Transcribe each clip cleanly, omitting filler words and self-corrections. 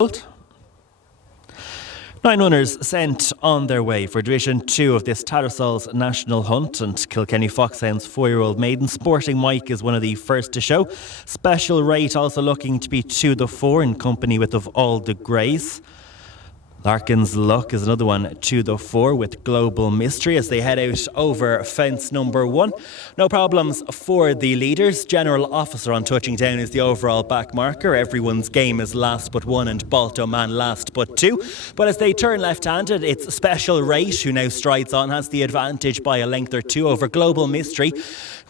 9 runners sent on their way for Division 2 of this Tattersalls National Hunt, and Kilkenny Foxhounds 4yo Maiden. Sporting Mike is one of the first to show. Special Rate also looking to be 2 the 4 in company with Of All the Greys. Larkin's Luck is another one, 2 the 4 with Global Mystery as they head out over fence number 1. No problems for the leaders. General Officer on touching down is the overall back marker. Everyone's Game is last but 1 and Balto Man last but 2. But as they turn left-handed, it's Special Rate who now strides on, has the advantage by a length or 2 over Global Mystery.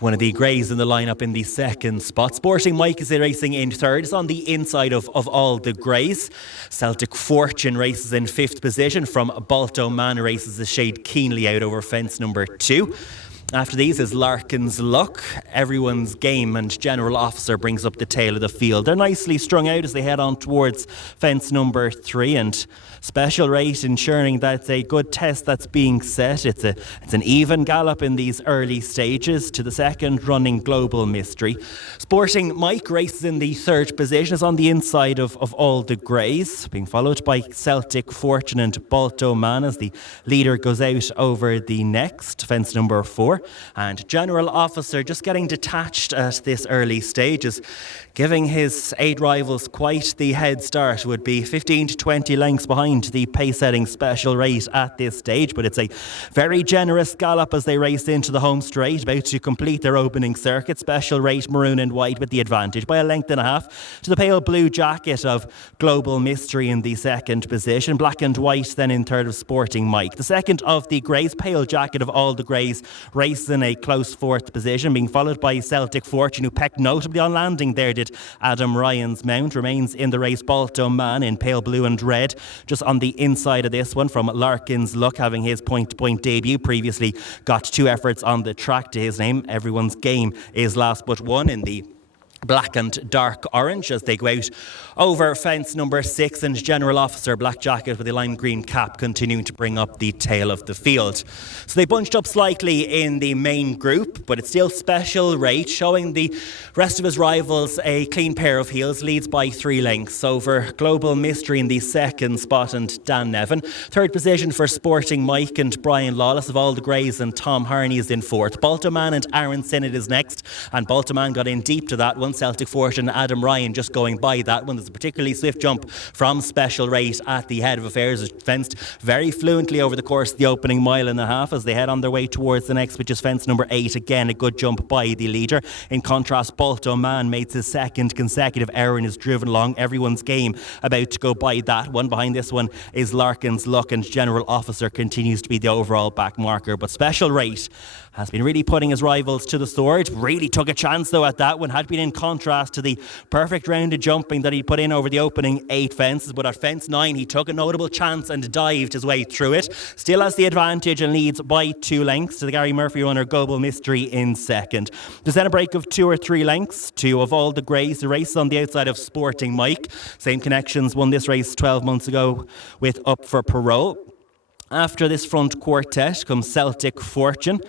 One of the greys in the lineup in the second spot. Sporting Mike is racing in third. It's on the inside of All the Greys. Celtic Fortune races in 5th position from Balto Man, races a shade keenly out over fence number 2. After these is Larkin's Luck, Everyone's Game, and General Officer brings up the tail of the field. They're nicely strung out as they head on towards fence number 3, and Special Rate ensuring that it's a good test that's being set. It's an even gallop in these early stages to the second running Global Mystery. Sporting Mike races in the 3rd position, is on the inside of All the Greys, being followed by Celtic Fortune and Balto Man as the leader goes out over the next fence number 4. And General Officer, just getting detached at this early stage, is giving his 8 rivals quite the head start. Would be 15 to 20 lengths behind the pace-setting Special Rate at this stage, but it's a very generous gallop as they race into the home straight, about to complete their opening circuit. Special Rate, maroon and white with the advantage by a length and a half to the pale blue jacket of Global Mystery in the 2nd position. Black and white then in 3rd of Sporting Mike. The 2nd of the Greys, pale jacket of All the Greys, races in a close 4th position, being followed by Celtic Fortune, who pecked notably on landing there did Adam Ryan's mount. Remains in the race Balto Man in pale blue and red. Just on the inside of this one from Larkin's Luck, having his point-to-point debut. Previously got 2 efforts on the track to his name. Everyone's Game is last but 1 in the black and dark orange as they go out over fence number 6, and General Officer, black jacket with a lime green cap, continuing to bring up the tail of the field. So they bunched up slightly in the main group, but it's still Special Rate showing the rest of his rivals a clean pair of heels. Leads by 3 lengths over Global Mystery in the 2nd spot and Dan Nevin. 3rd position for Sporting Mike and Brian Lawless of All the Greys, and Tom Harney is in 4th. Balto Man and Aaron Sinnott is next, and Balto Man got in deep to that one. Celtic Fortune, Adam Ryan just going by that one. There's a particularly swift jump from Special Rate at the head of affairs. It's fenced very fluently over the course of the opening mile and a half as they head on their way towards the next, which is fence number 8. Again, a good jump by the leader. In contrast, Balto Man made his 2nd consecutive error and is driven along. Everyone's Game about to go by that one. Behind this one is Larkin's Luck, and General Officer continues to be the overall back marker. But Special Rate has been really putting his rivals to the sword. Really took a chance though at that one. Had been in contrast to the perfect round of jumping that he put in over the opening 8 fences, but at fence 9 he took a notable chance and dived his way through it. Still has the advantage and leads by 2 lengths to the Gary Murphy runner Global Mystery in 2nd. There's then a break of 2 or 3 lengths to Of All the Greys, the race on the outside of Sporting Mike. Same connections, won this race 12 months ago with Up for Parole. After this front quartet comes Celtic Fortune,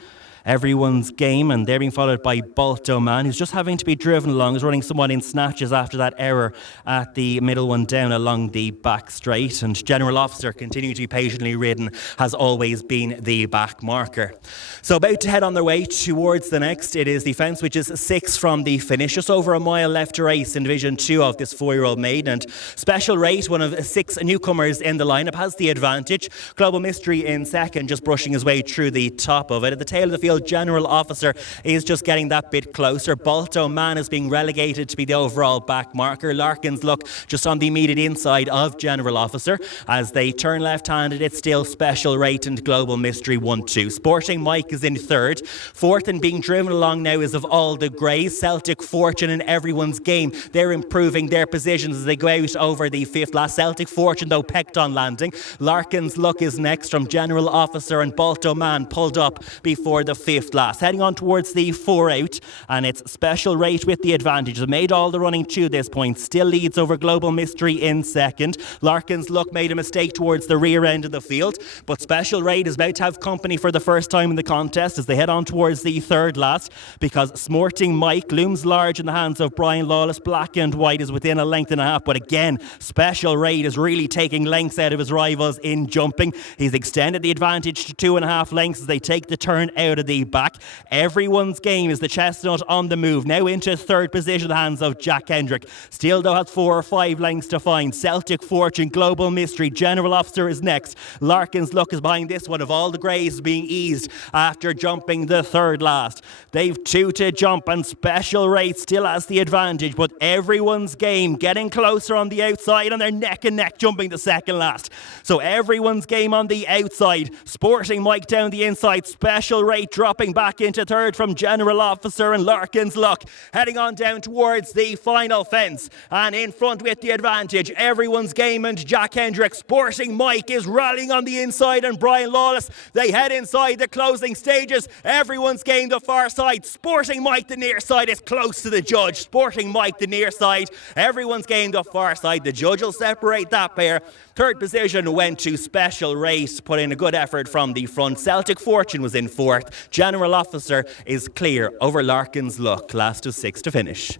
Everyone's Game, and they're being followed by Balto Man, who's just having to be driven along. Is running somewhat in snatches after that error at the middle one down along the back straight. And General Officer, continuing to be patiently ridden, has always been the back marker. So about to head on their way towards the next. It is the fence, which is 6 from the finish. Just over a mile left to race in Division 2 of this 4-year-old maiden. And Special Rate, one of 6 newcomers in the lineup, has the advantage. Global Mystery in 2nd, just brushing his way through the top of it. At the tail of the field, General Officer is just getting that bit closer. Balto Man is being relegated to be the overall back marker. Larkin's Luck just on the immediate inside of General Officer. As they turn left-handed, it's still Special Rate and Global Mystery 1-2. Sporting Mike is in 3rd. 4th and being driven along now is Of All the Greys, Celtic Fortune and Everyone's Game. They're improving their positions as they go out over the 5th last. Celtic Fortune though pecked on landing. Larkin's Luck is next from General Officer, and Balto Man pulled up before the fifth last. Heading on towards the 4 out, and it's Special Rate with the advantage. They made all the running to this point. Still leads over Global Mystery in second. Larkin's Luck made a mistake towards the rear end of the field, but Special Rate is about to have company for the first time in the contest as they head on towards the third last, because Smarting Mike looms large in the hands of Brian Lawless. Black and White is within a length and a half, but again, Special Rate is really taking lengths out of his rivals in jumping. He's extended the advantage to 2.5 lengths as they take the turn out of the back. Everyone's Game is the chestnut on the move, now into third position in the hands of Jack Hendrick. Still though has 4 or 5 lengths to find. Celtic Fortune, Global Mystery, General Officer is next. Larkin's Luck is behind this one, of all the greys being eased after jumping the third last. They've 2 to jump and Special Rate still has the advantage, but Everyone's Game getting closer on the outside and they're neck and neck jumping the second last. So Everyone's Game on the outside, Sporting Mike down the inside, Special Rate dropping back into third from General Officer, and Larkin's Luck heading on down towards the final fence. And in front with the advantage, Everyone's Game and Jack Hendrick. Sporting Mike is rallying on the inside and Brian Lawless. They head inside the closing stages. Everyone's Game the far side. Sporting Mike the near side is close to the judge. Sporting Mike the near side. Everyone's Game the far side. The judge will separate that pair. Third position went to Special Rate, put in a good effort from the front. Celtic Fortune was in fourth. General Officer is clear over Larkin's Luck. Last of 6 to finish.